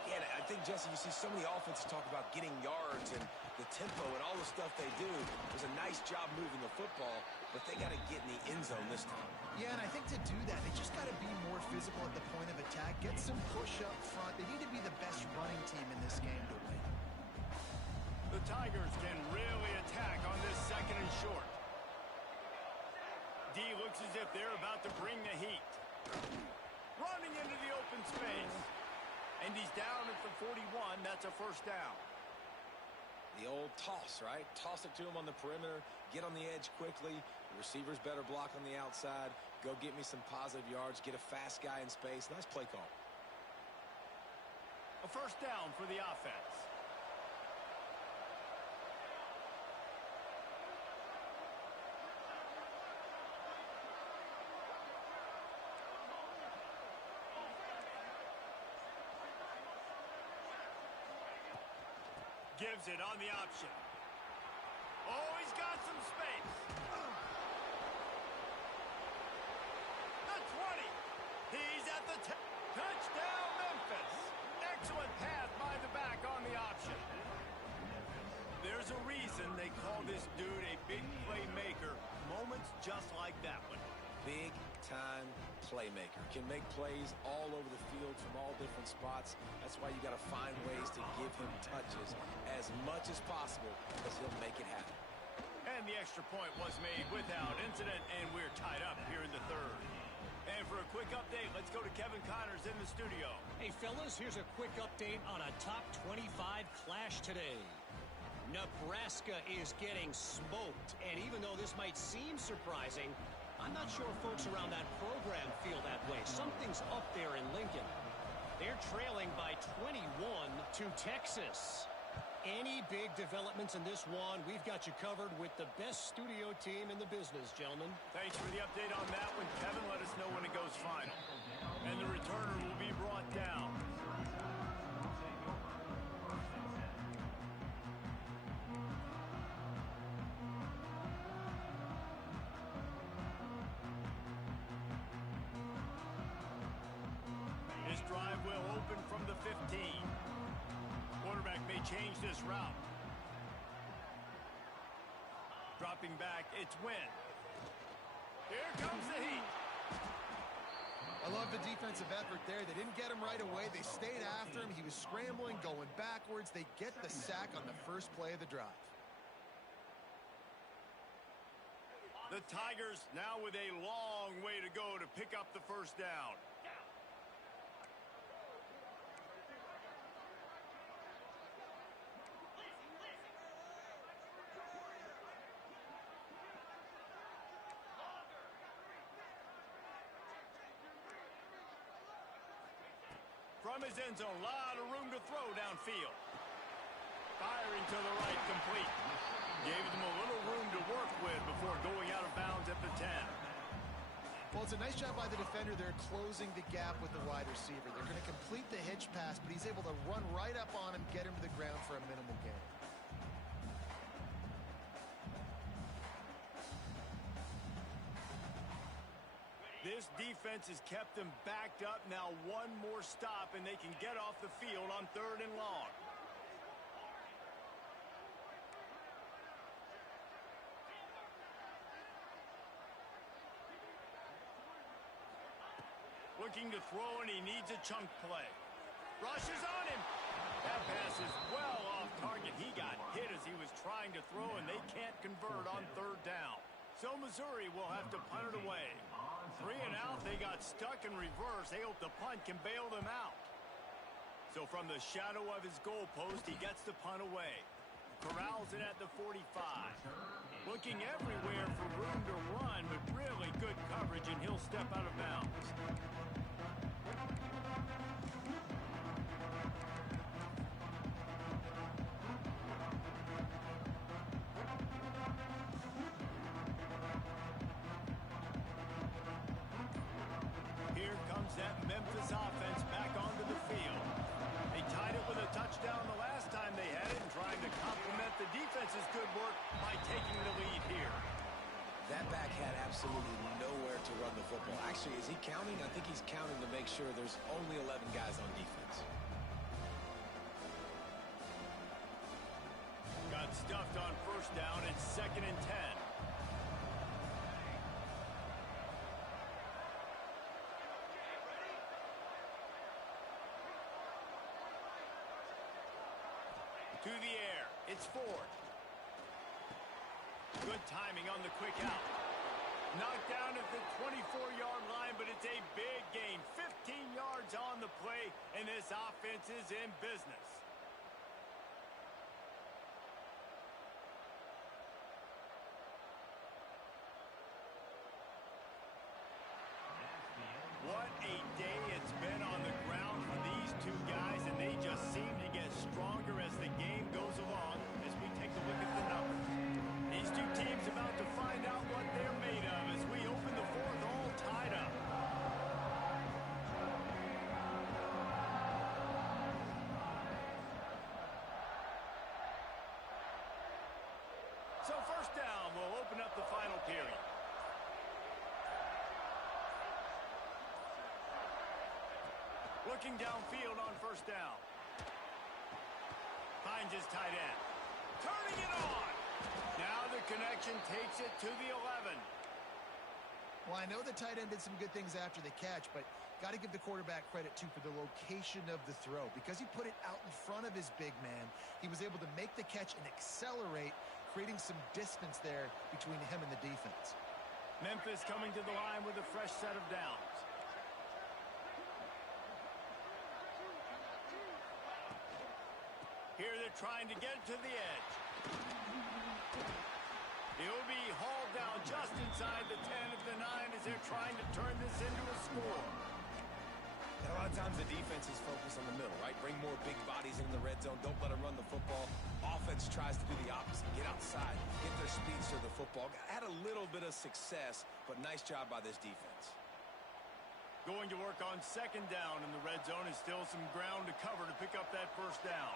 Yeah, I think, Jesse, you see so many offenses talk about getting yards and the tempo and all the stuff they do. It was a nice job moving the football, but they got to get in the end zone this time. Yeah, and I think to do that, they just got to be more physical at the point of attack, get some push up front. They need to be the best running team in this game to win. The Tigers can really attack on this second and short. D looks as if they're about to bring the heat. Running into the open space. And he's down at the 41. That's a first down. The old toss, right? Toss it to him on the perimeter. Get on the edge quickly. The receivers better block on the outside. Go get me some positive yards. Get a fast guy in space. Nice play call. A first down for the offense. Gives it on the option. Oh, he's got some space. The 20. He's at the 10. Touchdown, Memphis. Excellent pass by the back on the option. There's a reason they call this dude a big playmaker. Moments just like that one. Big-time playmaker. Can make plays all over the field from all different spots. That's why you got to find ways to give him touches as much as possible, because he'll make it happen. And the extra point was made without incident, and we're tied up here in the 3rd. And for a quick update, let's go to Kevin Connors in the studio. Hey, fellas, here's a quick update on a top 25 clash today. Nebraska is getting smoked, and even though this might seem surprising, I'm not sure folks around that program feel that way. Something's up there in Lincoln. They're trailing by 21 to Texas. Any big developments in this one, we've got you covered with the best studio team in the business, gentlemen. Thanks for the update on that one, Kevin. Let us know when it goes final. And the returner will be brought down. This drive will open from the 15. Quarterback may change this route. Dropping back, it's Wynn. Here comes the heat. I love the defensive effort there. They didn't get him right away. They stayed after him. He was scrambling, going backwards. They get the sack on the first play of the drive. The Tigers now with a long way to go to pick up the first down. From his end zone, a lot of room to throw downfield. Firing to the right, complete. Gave them a little room to work with before going out of bounds at the 10. Well, it's a nice job by the defender. They're closing the gap with the wide receiver. They're going to complete the hitch pass, but he's able to run right up on him, get him to the ground for a minimal gain. This defense has kept them backed up. Now one more stop, and they can get off the field on 3rd and long. Looking to throw, and he needs a chunk play. Rushes on him. That pass is well off target. He got hit as he was trying to throw, and they can't convert on 3rd down. So Missouri will have to punt it away. 3 and out, they got stuck in reverse. They hope the punt can bail them out. So from the shadow of his goalpost, he gets the punt away. Corrals it at the 45. Looking everywhere for room to run, but really good coverage, and he'll step out of bounds. Here comes that Memphis offense back onto the field. They tied it with a touchdown the last time they had it, and trying to complement the defense's good work by taking the lead here. That back had absolutely nowhere to run the football. Actually, is he counting? I think he's counting to make sure there's only 11 guys on defense. Got stuffed on 1st down. It's 2nd and 10. To the air. It's Ford. Good timing on the quick out. Knocked down at the 24-yard line, but it's a big gain. 15 yards on the play, and this offense is in business. What a day it's been on the ground for these two guys, and they just seem to get stronger as the game goes along as we take a look at the numbers. These two teams about to find out what they're made of as we open the 4th all tied up. So 1st down will open up the final period. Looking downfield on 1st down. Finds his tight end. Turning it on. Now the connection takes it to the 11. Well, I know the tight end did some good things after the catch, but got to give the quarterback credit, too, for the location of the throw. Because he put it out in front of his big man, he was able to make the catch and accelerate, creating some distance there between him and the defense. Memphis coming to the line with a fresh set of downs. Here they're trying to get to the edge. He'll be hauled down just inside the 10 of the 9 as they're trying to turn this into a score. And a lot of times the defense is focused on the middle, right? Bring more big bodies into the red zone. Don't let them run the football. Offense tries to do the opposite. Get outside. Get their speeds to the football. Had a little bit of success, but nice job by this defense. Going to work on 2nd down in the red zone. Is still some ground to cover to pick up that 1st down.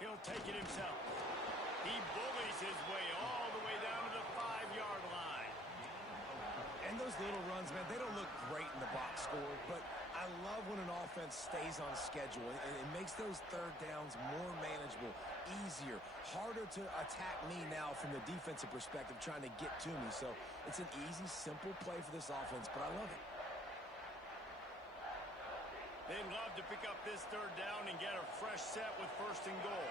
He'll take it himself. He bullies his way all the way down to the 5-yard line. And those little runs, man, they don't look great in the box score, but I love when an offense offense stays on schedule, and it makes those third downs more manageable, easier, harder to attack me now from the defensive perspective trying to get to me. So it's an easy, simple play for this offense, but I love it. They'd love to pick up this third down and get a fresh set with 1st and goal.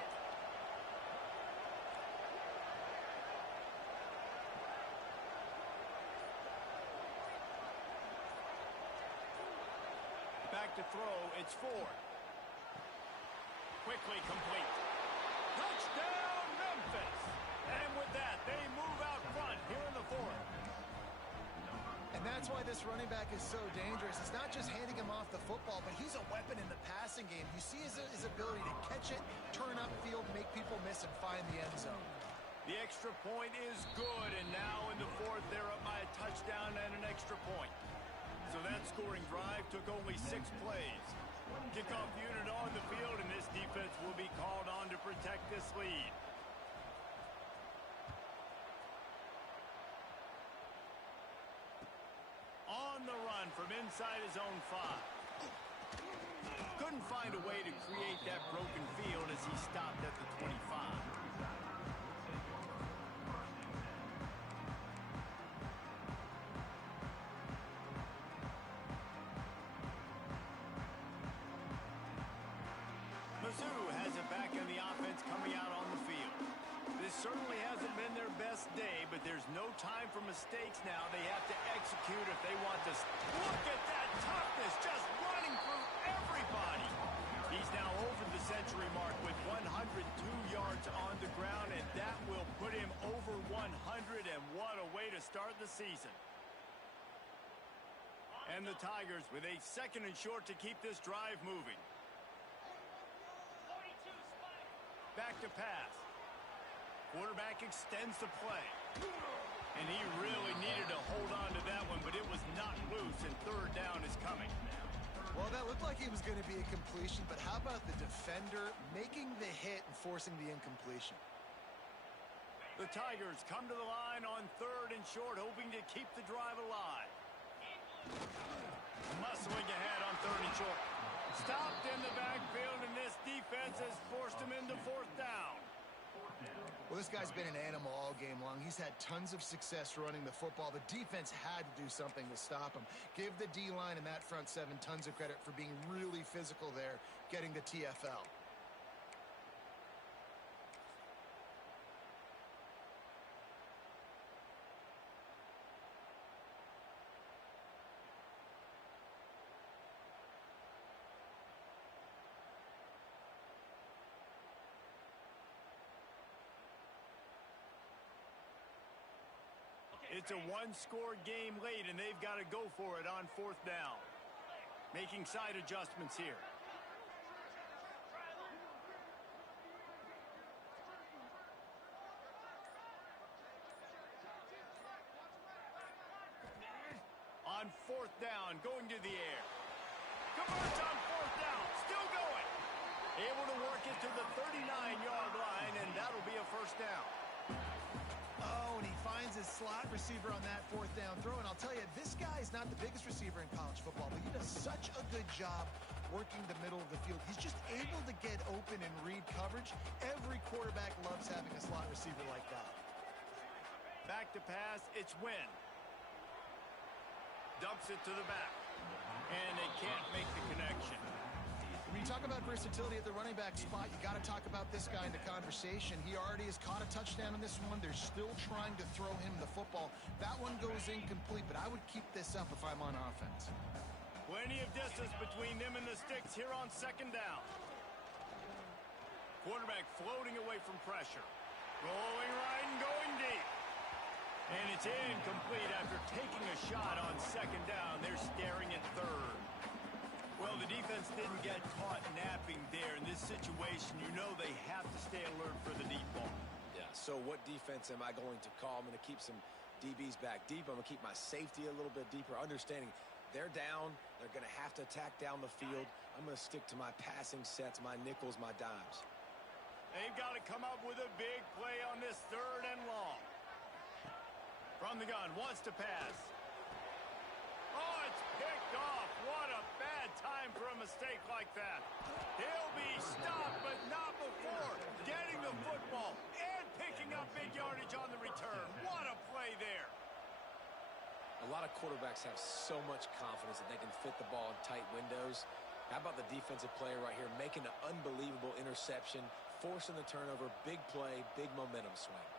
Back to throw, it's Ford. Quickly complete. Touchdown, Memphis! And with that, they move out front here in the 4th. And that's why this running back is so dangerous. It's not just handing him off the football, but he's a weapon in the passing game. You see his ability to catch it, turn upfield, make people miss, and find the end zone. The extra point is good, and now in the 4th, they're up by a touchdown and an extra point. So that scoring drive took only 6 plays. Kickoff unit on the field, and this defense will be called on to protect this lead. On the run from inside his own 5. Couldn't find a way to create that broken field as he stopped at the 25. Mizzou has it back in the offense coming out on the field. This certainly hasn't been their best day, but there's no time for mistakes now. They have to execute if they want to. Look at that toughness, just running through everybody. He's now over the century mark with 102 yards on the ground, and that will put him over 100, and what a way to start the season. And the Tigers with a 2nd and short to keep this drive moving. 42 spike. Back to pass. Quarterback extends the play. And he really needed to hold on to that one, but it was not loose, and 3rd down is coming. Well, that looked like it was going to be a completion, but how about the defender making the hit and forcing the incompletion? The Tigers come to the line on 3rd and short, hoping to keep the drive alive. Muscling ahead on 3rd and short. Stopped in the backfield, and this defense has forced him into 4th down. Well, this guy's been an animal all game long. He's had tons of success running the football. The defense had to do something to stop him. Give the D-line and that front 7 tons of credit for being really physical there, getting the TFL. It's a 1-score game late, and they've got to go for it on 4th down. Making side adjustments here. On 4th down, going to the air. Converts on 4th down, still going. Able to work it to the 39-yard line, and that'll be a 1st down. Oh, and he finds his slot receiver on that 4th down throw. And I'll tell you, this guy is not the biggest receiver in college football, but he does such a good job working the middle of the field. He's just able to get open and read coverage. Every quarterback loves having a slot receiver like that. Back to pass, it's Wynn. Dumps it to the back. And they can't make the connection. When you talk about versatility at the running back spot, you got to talk about this guy in the conversation. He already has caught a touchdown in this one. They're still trying to throw him the football. That one goes incomplete, but I would keep this up if I'm on offense. Plenty of distance between them and the sticks here on 2nd down. Quarterback floating away from pressure. Rolling right and going deep. And it's incomplete after taking a shot on 2nd down. They're staring at 3rd. Well, the defense didn't get caught napping there. In this situation, you know they have to stay alert for the deep ball. Yeah, so what defense am I going to call? I'm going to keep some DBs back deep. I'm going to keep my safety a little bit deeper, understanding they're down. They're going to have to attack down the field. I'm going to stick to my passing sets, my nickels, my dimes. They've got to come up with a big play on this 3rd and long. From the gun, wants to pass. Oh, it's picked off. What a bad time for a mistake. mistake like that. He'll be stopped, but not before getting the football and picking up big yardage on the return. What a play there. A lot of quarterbacks have so much confidence that they can fit the ball in tight windows. How about the defensive player right here making an unbelievable interception, forcing the turnover, big play, big momentum swing.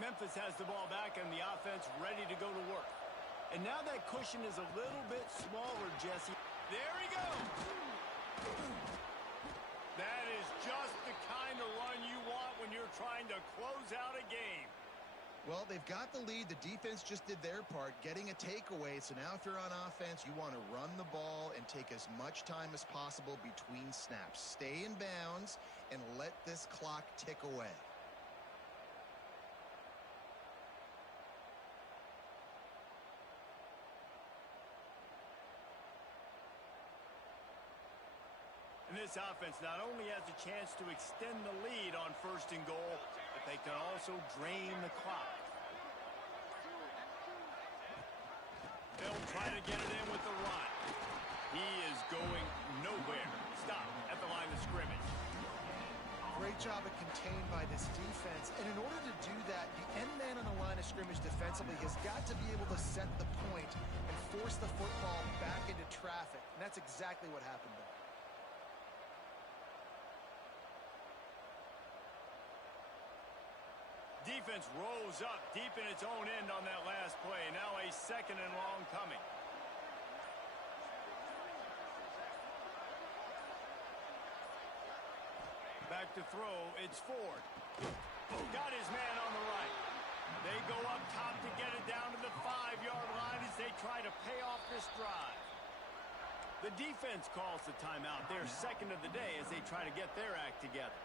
Memphis has the ball back and the offense ready to go to work. And now that cushion is a little bit smaller, Jesse. There he goes. That is just the kind of run you want when you're trying to close out a game. Well, they've got the lead. The defense just did their part, getting a takeaway. So now if you're on offense, you want to run the ball and take as much time as possible between snaps. Stay in bounds and let this clock tick away. And this offense not only has a chance to extend the lead on 1st and goal, but they can also drain the clock. They'll try to get it in with the run. He is going nowhere. Stop at the line of scrimmage. Great job of contained by this defense. And in order to do that, the end man on the line of scrimmage defensively has got to be able to set the point and force the football back into traffic. And that's exactly what happened there. Defense rose up deep in its own end on that last play. Now a 2nd and long coming. Back to throw. It's Ford. Got his man on the right. They go up top to get it down to the 5-yard line as they try to pay off this drive. The defense calls the timeout. Their 2nd of the day as they try to get their act together.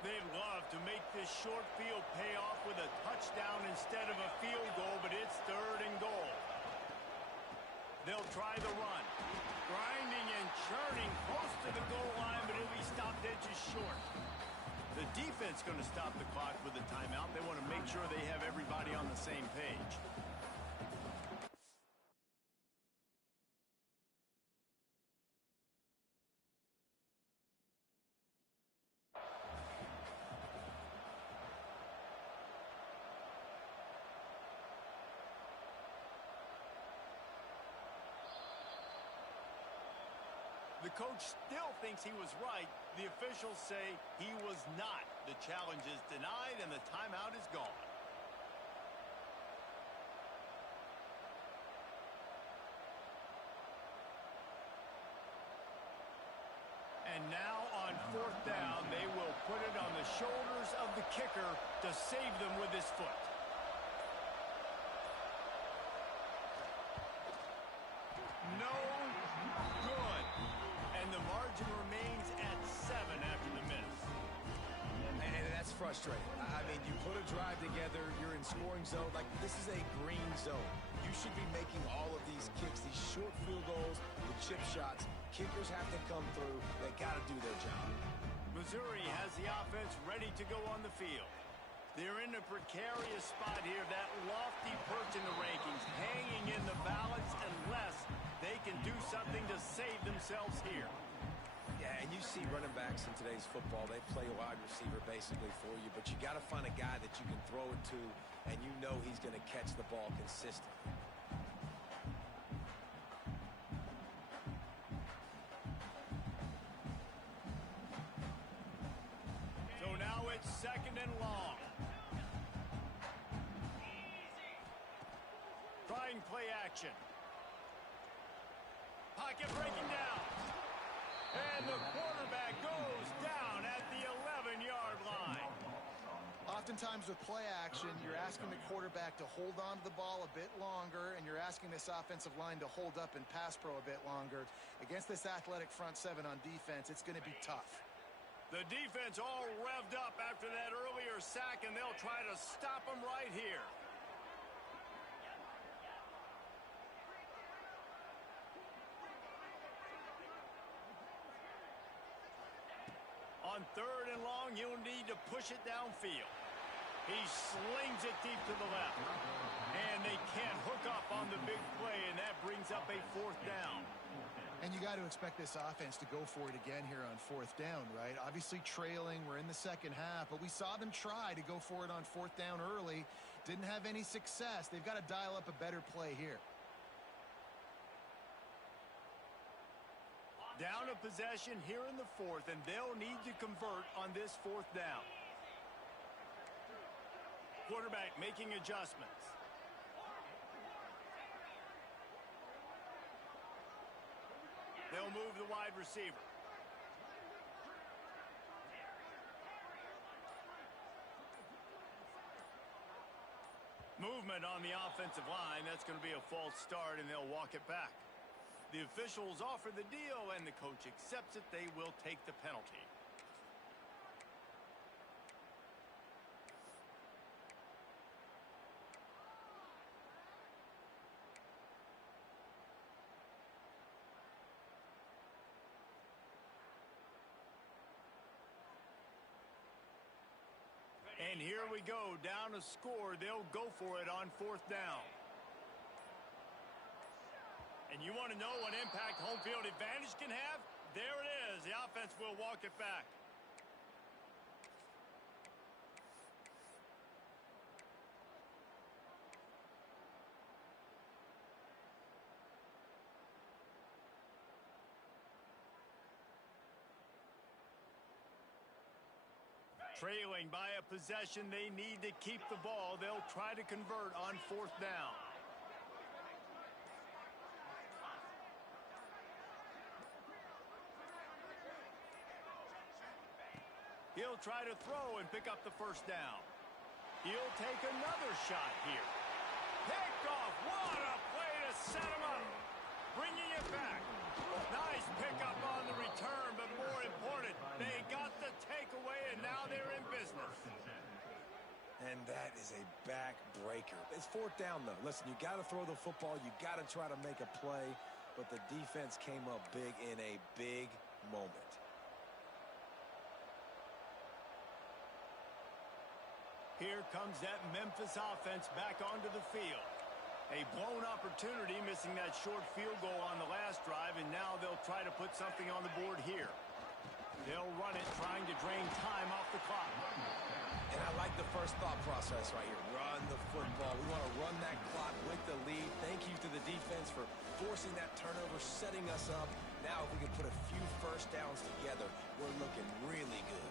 They'd love to make this short field pay off with a touchdown instead of a field goal, but it's 3rd and goal. They'll try the run. Grinding and churning close to the goal line, but it'll be stopped edges short. The defense going to stop the clock with a timeout. They want to make sure they have everybody on the same page. The coach still thinks he was right. The officials say he was not. The challenge is denied and the timeout is gone. And now on 4th down, they will put it on the shoulders of the kicker to save them with his foot. No good. And the margin remains at 7 after the miss. And that's frustrating. I mean, you put a drive together, you're in scoring zone. Like, this is a green zone. You should be making all of these kicks, these short field goals, the chip shots. Kickers have to come through. They got to do their job. Missouri has the offense ready to go on the field. They're in a precarious spot here, that lofty perch in the rankings, hanging in the balance unless they can do something to save themselves here. Yeah, and you see running backs in today's football, they play a wide receiver basically for you, but you got to find a guy that you can throw it to, and you know he's going to catch the ball consistently. So now it's 2nd and long. Trying play action. Pocket breaking down. And the quarterback goes down at the 11-yard line. Oftentimes with play action, you're asking the quarterback to hold on to the ball a bit longer, and you're asking this offensive line to hold up and pass pro a bit longer. Against this athletic front 7 on defense, it's going to be tough. The defense all revved up after that earlier sack, and they'll try to stop them right here. On 3rd and long, he'll need to push it downfield. He slings it deep to the left. And they can't hook up on the big play, and that brings up a 4th down. And you got to expect this offense to go for it again here on 4th down, right? Obviously trailing, we're in the second half, but we saw them try to go for it on 4th down early. Didn't have any success. They've got to dial up a better play here. Down a possession here in the 4th, and they'll need to convert on this 4th down. Quarterback making adjustments. They'll move the wide receiver. Movement on the offensive line. That's going to be a false start, and they'll walk it back. The officials offer the deal, and the coach accepts it. They will take the penalty. And here we go, down a score. They'll go for it on 4th down. And you want to know what impact home field advantage can have? There it is. The offense will walk it back. Trailing by a possession, they need to keep the ball. They'll try to convert on 4th down. He'll try to throw and pick up the 1st down. He'll take another shot here. Picked off. What a play to set him up. Bringing it back. Nice pickup on the return, but more important, they got the takeaway, and now they're in business. And that is a backbreaker. It's 4th down, though. Listen, you got to throw the football. You got to try to make a play, but the defense came up big in a big moment. Here comes that Memphis offense back onto the field. A blown opportunity, missing that short field goal on the last drive, and now they'll try to put something on the board here. They'll run it, trying to drain time off the clock. And I like the first thought process right here. Run the football. We want to run that clock with the lead. Thank you to the defense for forcing that turnover, setting us up. Now if we can put a few 1st downs together, we're looking really good.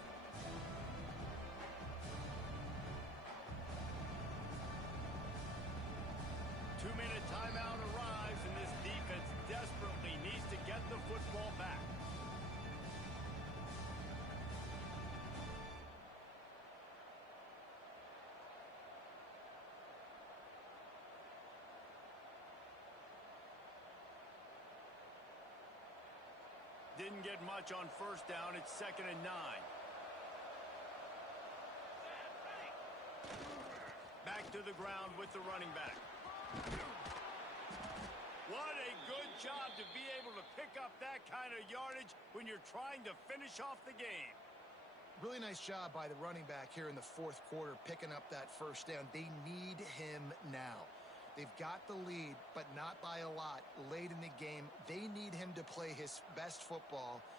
Two-minute timeout arrives, and this defense desperately needs to get the football back. Didn't get much on 1st down. It's 2nd and 9. Back to the ground with the running back. What a good job to be able to pick up that kind of yardage when you're trying to finish off the game. Really nice job by the running back here in the 4th quarter, picking up that 1st down. They need him now. They've got the lead, but not by a lot late in the game. They need him to play his best football